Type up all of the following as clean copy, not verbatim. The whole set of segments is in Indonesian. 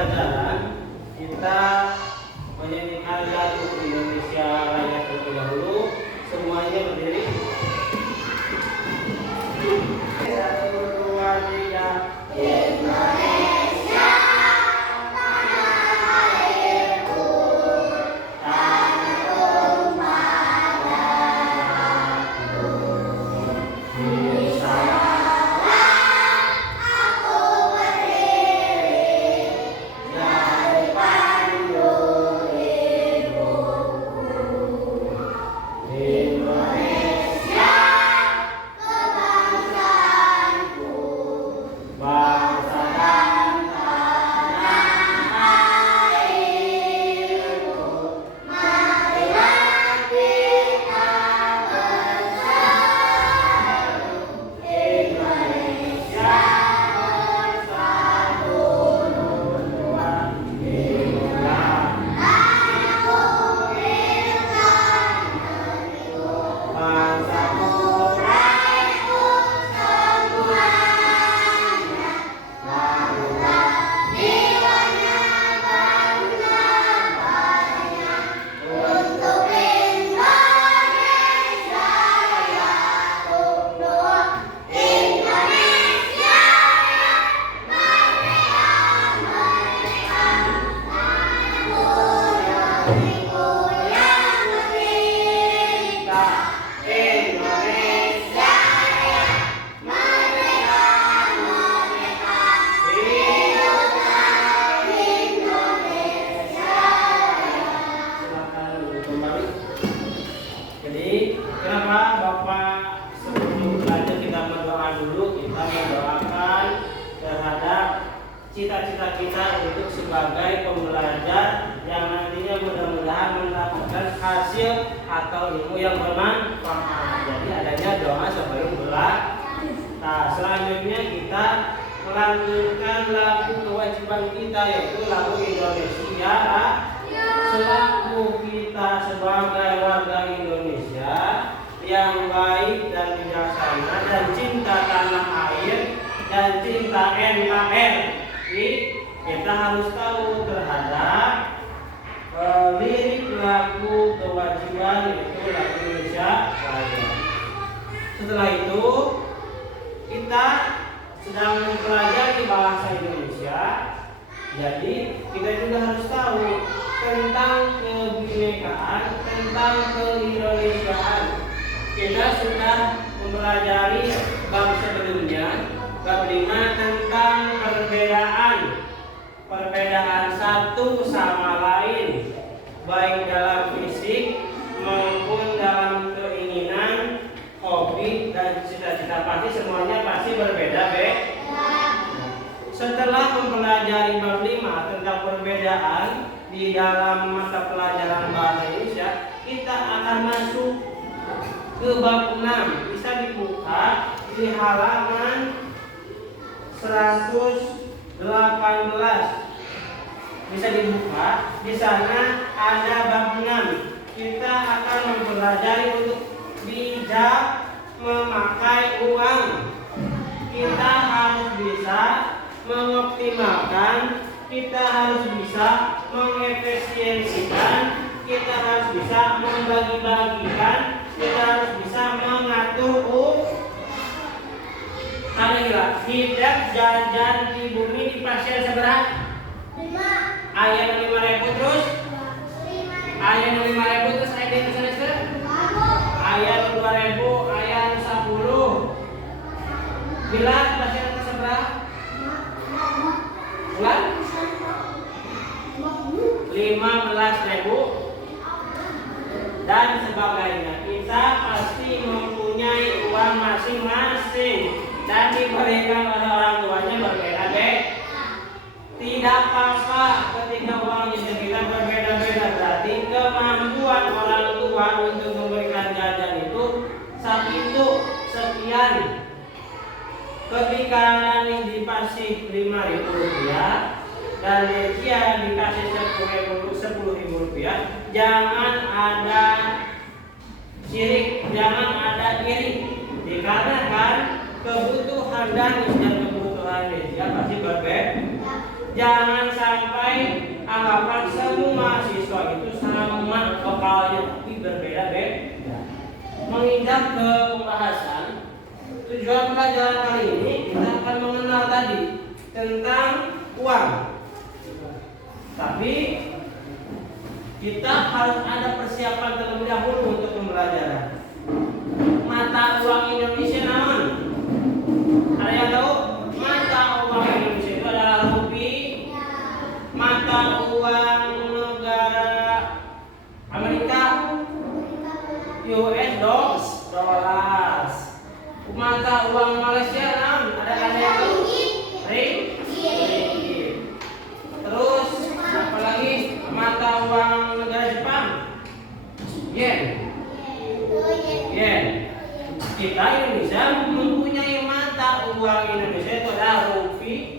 pembelajaran kita menyanyikan lagu Indonesia Raya terlebih dahulu. Semuanya berdiri. 1, 2, 3. Indonesia tanah airku, tanah tumpah darahku. Di sanalah aku berdiri, jadi pandu hidupku. Indonesia kebangsaanku, bangsa dan tanah airku. Marilah kita bersatu, Indonesia bersatu dua. Inilah aku bangsaku, rakyatku semuanya. Marilah jiwanya bangsa-bangsa untuk Indonesia Raya. Untuk Indonesia Raya, merdeka, merdeka, tanahku negeriku yang merdeka. Indonesia Raya, merdeka, merdeka, hiduplah Indonesia Raya. Silakan duduk kembali. Jadi kenapa Bapak sebelum belajar kita berdoa dulu, kita mendoakan terhadap cita-cita kita untuk sebagai pembelajar yang nantinya mudah-mudahan mendapatkan hasil atau ilmu yang bermanfaat. Jadi adanya doa sebelum belajar. Nah, selanjutnya kita melanjutkan lagu kewajiban kita, yaitu lagu Indonesia selaku kita sebagai warga Indonesia yang baik dan bijaksana dan cinta tanah air dan cinta NKRI, kita harus tahu terhadap lirik lagu kewajiban, yaitu lagu Indonesia Raya. Setelah itu kita sedang mempelajari bahasa Indonesia, jadi kita juga harus tahu tentang kebinekaan, tentang keindonesiaan. Kita sudah mempelajari bab sebelumnya, bab 5 tentang perbedaan satu sama lain, baik dalam fisik maupun dalam keinginan, hobi dan cita-cita, pasti semuanya pasti berbeda. Setelah mempelajari bab 5 tentang perbedaan di dalam mata pelajaran bahasa Indonesia, kita akan masuk ke bab 6. Bisa dibuka di halaman 118. Bisa dibuka, di sana ada bab 6. Kita akan mempelajari untuk bijak memakai uang. Kita harus bisa mengoptimalkan, kita harus bisa mengefisiensikan, kita harus bisa membagi-bagikan, kita harus bisa mengatur hidup jajan di bumi di pasien seberat 5. Ayat 5.000 terus 5. Ayat 5.000 terus ayat yang ke ayat 2.000 ayat 10. Bila pasien seberat bulan 15.000 dan sebagainya. Kita pasti mempunyai uang masing-masing dan diberikan oleh orang tuanya berbeda-beda. Tidak apa-apa ketika uang jajan kita berbeda-beda, berarti kemampuan orang tua untuk memberikan jajan itu sekian. Ketika Nani dikasih 5.000 rupiah dan dia dikasih 10.000 rupiah, jangan ada syirik, jangan ada iri, dikarenakan kebutuhan Dani dan kebutuhan dia pasti berbeda. Jangan sampai anggapan semua mahasiswa itu sama kepalanya tapi berbeda-beda. Menginjak ke pembahasan, tujuan pelajaran kali ini kita akan mengenal tadi tentang uang. Tapi kita harus ada persiapan terlebih dahulu untuk pembelajaran. Mata uang Indonesia naon? Ada yang tahu? Mata uang Indonesia itu adalah rupiah. Mata uang negara Amerika US dollars. Mata uang Malaysia naon? Ada yang tahu? Ringgit. Terus apa lagi? Mata uang negara Jepang? Yen. Kita Indonesia mempunyai mata uang Indonesia itu adalah rupiah.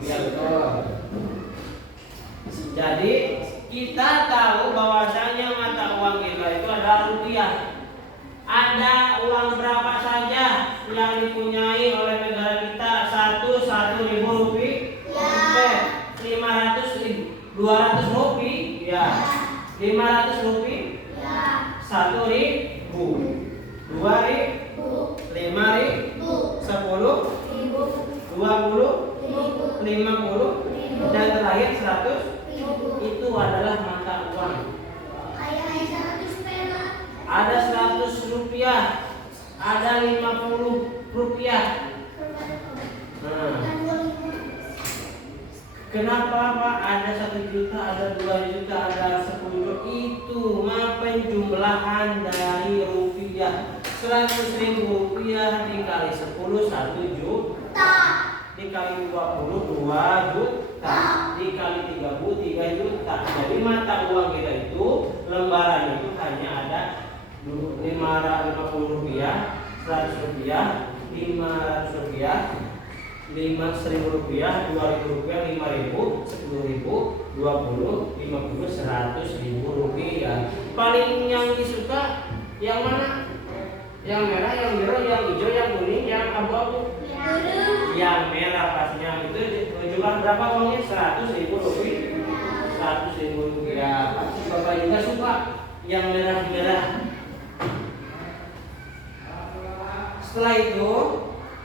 Betul. Jadi kita tahu bahwasanya mata uang kita itu adalah rupiah. Ada uang berapa saja yang dipunyai oleh negara kita? 1.000 rupiah, 500.000, 200 rupiah, 500 rupiah, 1.000, 2.000, 5.000, 10, 20, 50, dan terakhir 100. Itu adalah mata uang. Ada 100 rupiah, ada 50 rupiah. Nah, kenapa Pak? Ada 1 juta, ada 2 juta, ada 10 juta. Itu mah penjumlahan dari rupiah. 100.000 rupiah dikali 10 1 juta, dikali 20 2 juta, dikali 30 3 juta. Jadi mata uang kita itu lembaran itu hanya ada 550 rupiah, 100 rupiah, 500 rupiah, 1.000 rupiah, 2.000 rupiah, 5.000, 10.000, 20, 50, 100.000 rupiah. Paling yang disuka yang mana? Yang merah, yang biru, yang hijau, yang kuning, yang abu-abu? Yang merah pastinya. Itu jumlah berapa uangnya? 100.000 rupiah. 100.000 rupiah. Pasti Bapak juga suka yang merah-merah. Setelah itu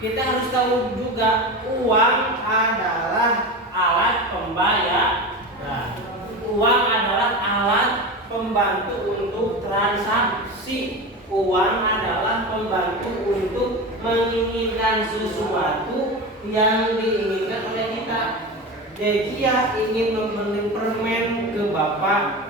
kita harus tahu juga uang adalah alat pembayar. Nah, uang adalah alat pembantu untuk transaksi. Uang adalah pembantu untuk menginginkan sesuatu yang diinginkan oleh kita. Dia ingin membeli permen ke Bapak.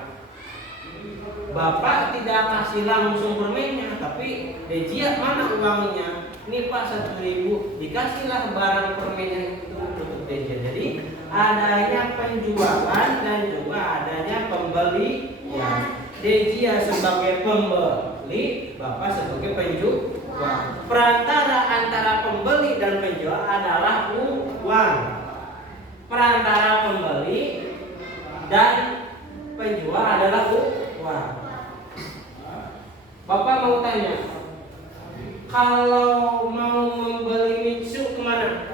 Bapak tidak kasih langsung permennya, tapi dia mana uangnya? Ini Pak 1.000, dikasihlah barang permennya itu untuk dia. Jadi adanya penjualan dan juga adanya pembeli. Ya, dia sebagai pembeli, Bapak sebagai penjual. Perantara antara pembeli dan penjual adalah uang. Perantara pembeli dan penjual adalah uang. Bapak mau tanya, kalau mau membeli Mitsu kemana?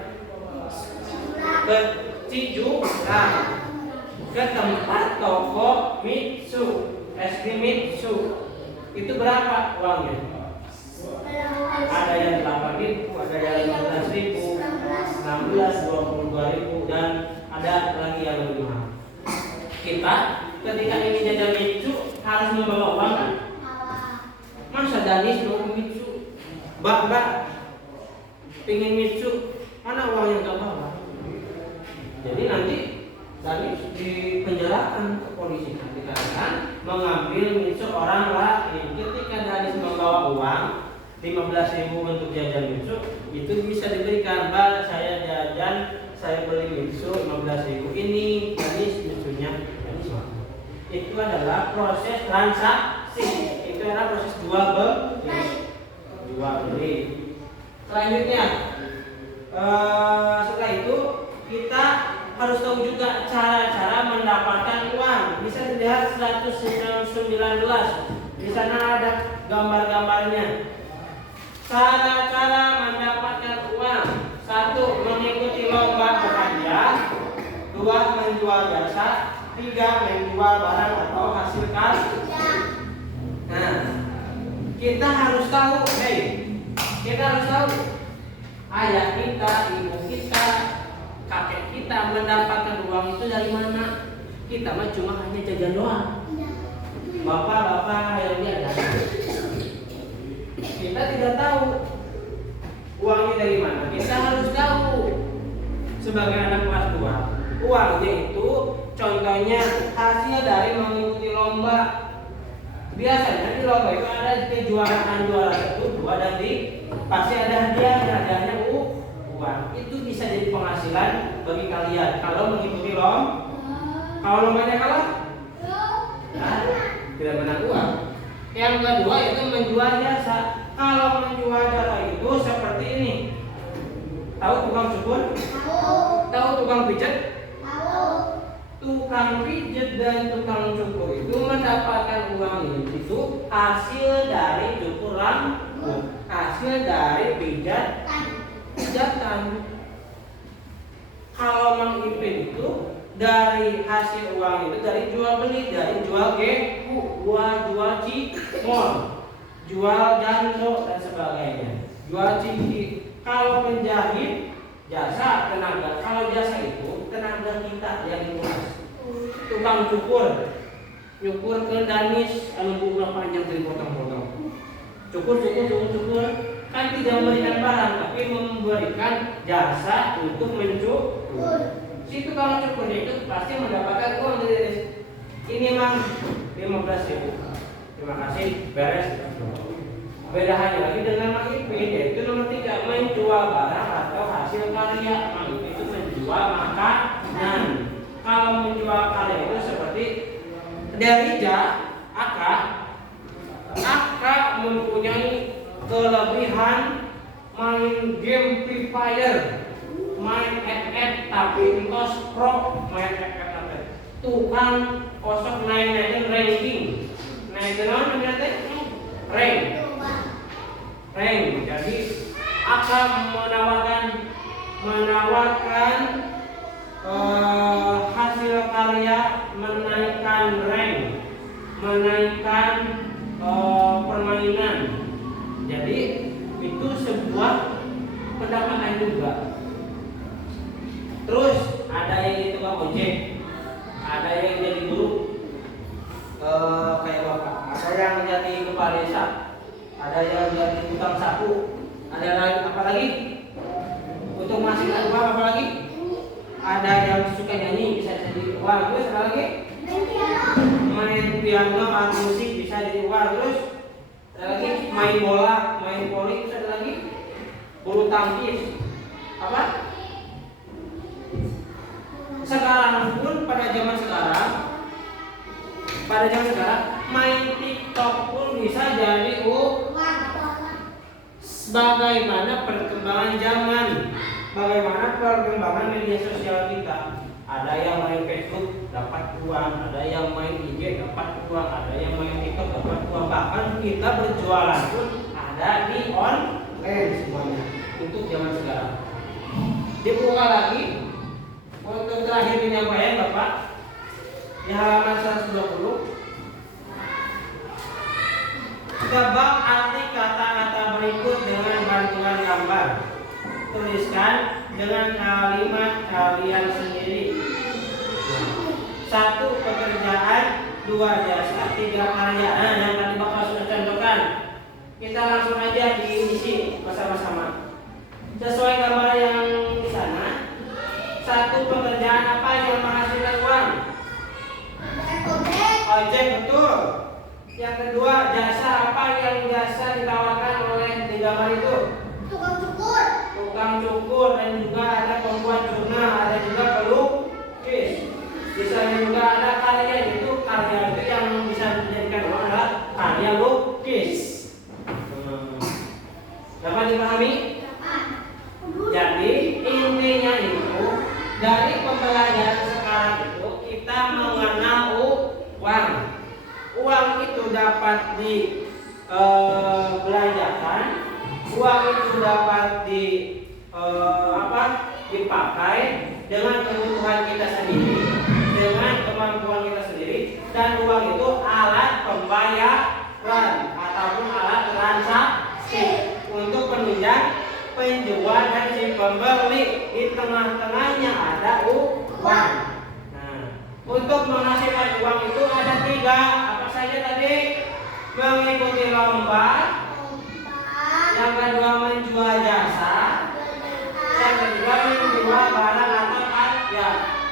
Ke Cijuka, ke tempat toko Mitsu, es krim Mitsu. Itu berapa uangnya? Ada yang 8.000, ada yang 15.000, 16, 22.000, dan ada lagi yang lebih mahal. Kita ketika ingin jajan Mitsu harus membawa uang kan? Masa Danis mau Mitsu? Mbak, pingin Mitsu, mana uang yang gak bawa? Jadi nanti Danis dipenjarakan ke polisi. Dikarenakan mengambil Mitsu orang lain. Ketika Danis membawa uang 15.000 untuk jajan Mitsu, itu bisa diberikan, Mbak, saya jajan, saya beli Mitsu 15.000. Ini Danis Mitsunya. Itu adalah proses transaksi. Itu adalah proses jual beli. Selanjutnya, setelah itu kita harus tahu juga cara-cara mendapatkan uang. Bisa dilihat 119. Di sana ada gambar-gambarnya. Cara-cara mendapatkan uang. 1. Mengikuti lomba berhadiah. 3 menjual barang atau hasil karya. Nah, kita harus tahu, kita harus tahu ayah kita, ibu kita, kakek kita mendapatkan uang itu dari mana. Kita mah cuma hanya jajan doang. Bapak-bapak yang dia ada, kita tidak tahu uangnya dari mana. Kita harus tahu sebagai anak kelas 2, uangnya itu contohnya hasil dari mengikuti lomba. Biasanya di lomba itu ada kejuaraan juara 1, 2 dan pasti ada hadiahnya uang. Itu bisa jadi penghasilan bagi kalian kalau mengikuti lomba. Kalau lombanya kalah, nah, tidak menang uang. Yang kedua itu menjual jasa. Kalau menjual jasa itu seperti ini. Tahu tukang cukur? Tahu tukang pijat? Tukang pijat dan tukang cukur itu mendapatkan uang itu hasil dari cukur rambut, hasil dari pijatan. Kalau Mang Ipin itu dari hasil uang itu dari jual beli, dari jual geku, jual cimol, jual janso dan sebagainya, jual cincin. Kalau penjahit jasa tenaga, kalau jasa itu tenaga kita yang dikuras. Tukang cukur, nyukur ke danis, anu panjang dari potong-potong. Cukur kan tidak memberikan barang, tapi memberikan jasa untuk mencukur. Si tukang cukur itu pasti mendapatkan uang dari ini Mang 15.000. Terima kasih, beres. Beda hanya lagi dengan Mang Ipin, yaitu nomor 3 menjual barang atau hasil karya. Mang Ipin itu menjual makanan. Kalau menjual karya itu seperti Derija, Aka mempunyai kelebihan main game Free Fire, main FF tapi entos pro, main FF tukang kosong naik ranking, naik non rank. Jadi akan menawarkan hasil karya, menaikkan rank, menaikkan permainan. Jadi itu sebuah pendapatan juga. Terus ada yang jadi tukang ojek, ada yang jadi guru kayak bapak, ada yang jadi kepala desa, ada yang jadi tukang sapu, ada lagi apa lagi? Untuk menghasilkan uang apa lagi? Ada yang suka nyanyi bisa jadi uang. Terus apa lagi? Main piano, alat musik bisa jadi uang. Terus ada lagi main bola, main voli, terus ada lagi bulu tangkis. Apa? Sekarang pun pada zaman sekarang main TikTok pun bisa jadi uang. Bagaimana perkembangan zaman, bagaimana perkembangan media sosial kita. Ada yang main Facebook dapat uang, ada yang main IG dapat uang, ada yang main TikTok dapat uang. Bahkan kita berjualan pun ada di online semuanya. Untuk zaman sekarang. Dibuka lagi untuk terakhir penyampaian Bapak di halaman 120. Tebak arti kata-kata berikut dengan bantuan gambar. Tuliskan dengan kalimat kalian sendiri. 1 pekerjaan, 2 jasa, 3 karya. Nah, yang tadi Bapak sudah contohkan. Kita langsung aja diisi bersama-sama. Sesuai gambar yang di sana. 1 pekerjaan apa yang menghasilkan uang? Ojek, betul. Yang kedua, jasa apa yang jasa ditawarkan oleh di gambar itu? Tukang cukur dan juga ada pembuat jurnal, ada juga pelukis. Bisa juga ada karya, itu karya itu yang bisa dijadikan uang adalah karya lukis. Dapat dipahami? Jadi intinya itu dari pembelajaran sekarang itu kita mengenal uang. Uang itu dapat dibelanjakan, uang itu dapat dipakai dengan kebutuhan kita sendiri, dengan dengan kemampuan kita sendiri, dan uang itu alat pembayaran ataupun alat transaksi untuk penunjang penjual dan si pembeli. Di tengah-tengahnya ada uang. Nah, untuk menghasilkan uang itu ada 3. Apa saja tadi? Mengikuti lomba, yang kedua menjual jasa, yang ketiga menjual barang atau karya.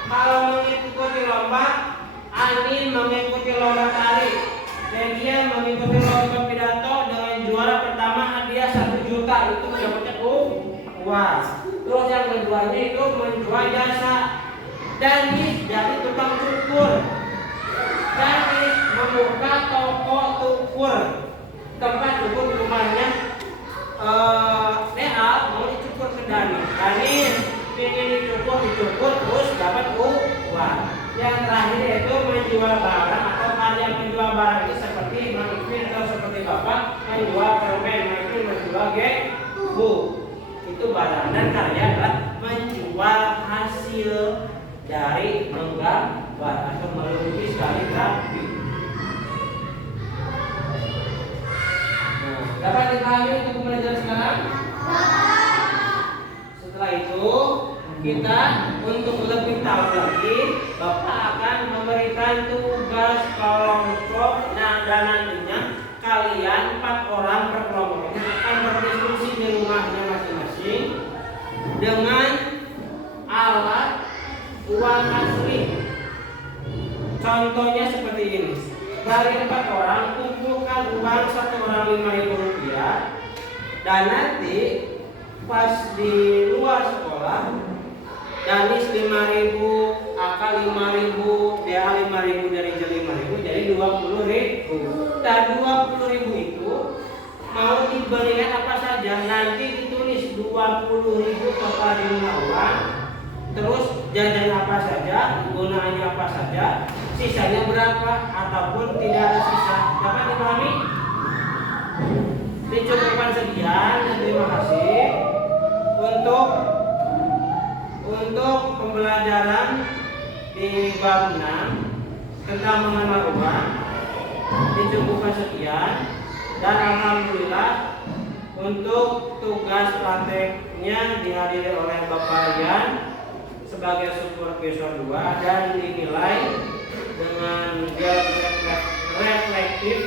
Kalau mengikuti lomba, Anin mengikuti lomba tari, Media mengikuti lomba pidato dengan juara pertama hadiah 1 juta, itu mendapatkan uang. Terus yang keduanya itu menjual jasa. Danis jadi tukang cukur. Danis membuka toko cukur, tempat cukur di rumahnya. Dea mau dicukur ke Danis. Danis ingin dicukur terus dapat uang. Yang terakhir itu menjual barang atau karya. Menjual barang itu seperti Mang Ipin atau seperti Bapak menjual permen, Mang Ipin menjual buku. Itu barang, dan karya adalah menjual hasil dari menggambar atau melukis kaligrafi. Nah, dapat dipahami untuk pembelajaran sekarang? Setelah itu kita untuk lebih tahu lagi, Bapak akan memberikan tugas kelompok. Nah, dan nantinya kalian 4 orang per kelompok ini akan berdiskusi di rumahnya masing-masing dengan alat uang asli. Contohnya seperti ini. Dari 4 orang kumpulkan uang 1 orang 5.000 rupiah, dan nanti pas di luar sekolah, Danis 5.000, Aka 5.000, Dea 5.000, dari 5.000 jadi 20.000. Dan 20.000 itu mau dibelikan apa saja, nanti ditulis 20.000 total jumlah uang, terus jajan apa saja, gunaannya apa saja, sisanya berapa ataupun tidak ada sisa. Dapat dipahami? Dicukupkan sekian, dan terima kasih untuk pembelajaran di bab 6 tentang mengenal uang. Dicukupkan sekian, dan alhamdulillah untuk tugas prakteknya dihadiri oleh Bapak Rian sebagai supervisor 2 dan dinilai dengan dialog reflektif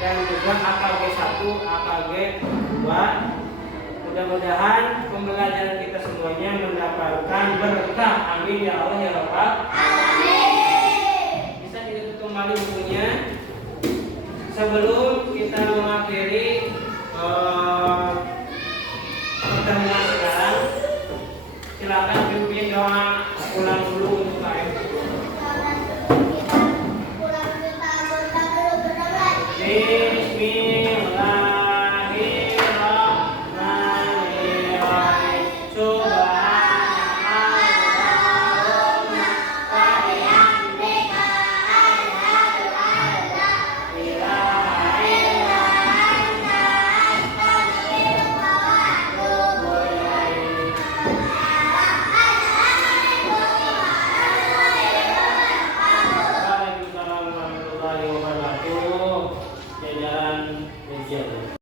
dan juga AKG 1, AKG 2. Mudah-mudahan pembelajaran kita semuanya mendapatkan berkah. Amin ya Allah ya Rabbal alamin. Bisa ditutup kembali bukunya. Sebelum kita mengakhiri pertemuan sekarang, silakan pimpin doa ulang dulu untuk KM. Jajaran meja.